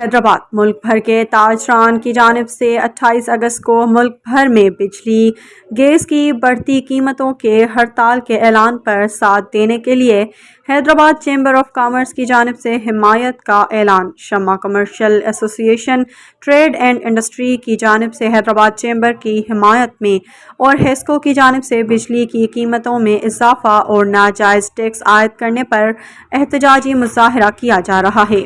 हैदराबाद मुल्क भर के ताजरान की जानिब से 28 अगस्त को मुल्क भर में बिजली गैस की बढ़ती कीमतों के हड़ताल के ऐलान पर साथ देने के लिए हैदराबाद चैम्बर ऑफ कॉमर्स की जानिब से हिमायत का ऐलान। शम्मा commercial association trade and industry की जानिब से हैदराबाद चैम्बर की हिमायत में और हेस्को की जानिब से बिजली की कीमतों में इजाफा और नाजायज़ टैक्स आयद करने पर एहतजाजी मुजाहरा किया जा रहा है।